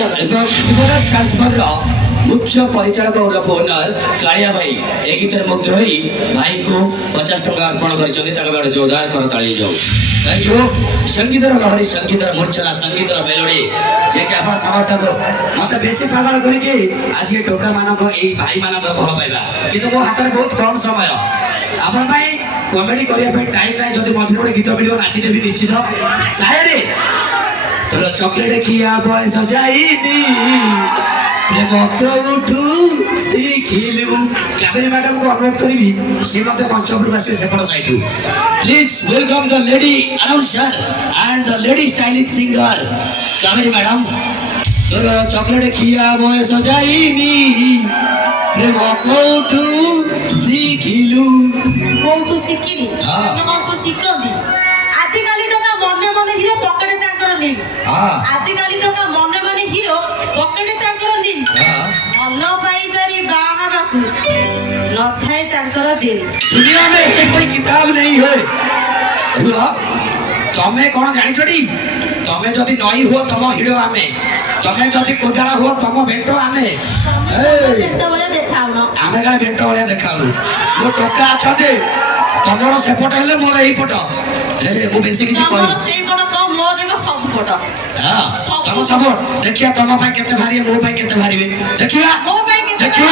धन्यवाद मुख्य परिचालक उर्फ ओनर कालिया भाई ए गीत मुग्ध हो भाई को 50 टका अर्पण कर जोरदार करताली जाऊ। Thank you. संगीत लहरी संगीत मूर्छना संगीत मेलोडी जे कि आपण समस्त को मते बेसी पागल करिछि आज ये टोका मानक ए भाई मानक भल पाइबा किंतु मो हाथ रे बहुत कम समय आपण भाई कॉमेडी करिया पे टाइम नाही जदी मझे गोटे गीत वीडियो नाची देबी निश्चित शायद तोर चॉकलेट खिया बॉय सजाईनी प्रेम को उठू सीखिलु कैमरे मैडम को अनुरोध करी से मते मंच पर बसे सेपट side please welcome the lady announcer and the lady stylish singer कैमरे मैडम तोर चॉकलेट खिया बॉय सजाईनी प्रेम को उठू सीखिलु कोठू सिकिनी हां कौन सो सिकंदी आजि काली टका मने मने हीरो पॉकेट तांकर नी हां आजि काली टका मने मने हीरो पॉकेट तांकर नी हां अन्न पाई सारी बाहा बाकू न थाए तांकर दिन दुनिया में ऐसे कोई किताब नहीं है रुआ तमे कोन जानि छडी तमे जदी नई हो तम हीरो आमे तमे जदी कोदाला हो तम भेंटो आमे पेट बळे देखाउन आमे गाले भेंटो बळे देखाउ मो टोका अछदे तमरो सेपट हेले मोर एई पट रे मो बेसी किछि तमर कहि सेई पट को मो देखो सब पट हां तम सब देखिया तम भाई केते भारी मो भाई केते भारी देखिया मो भाई केते देखिया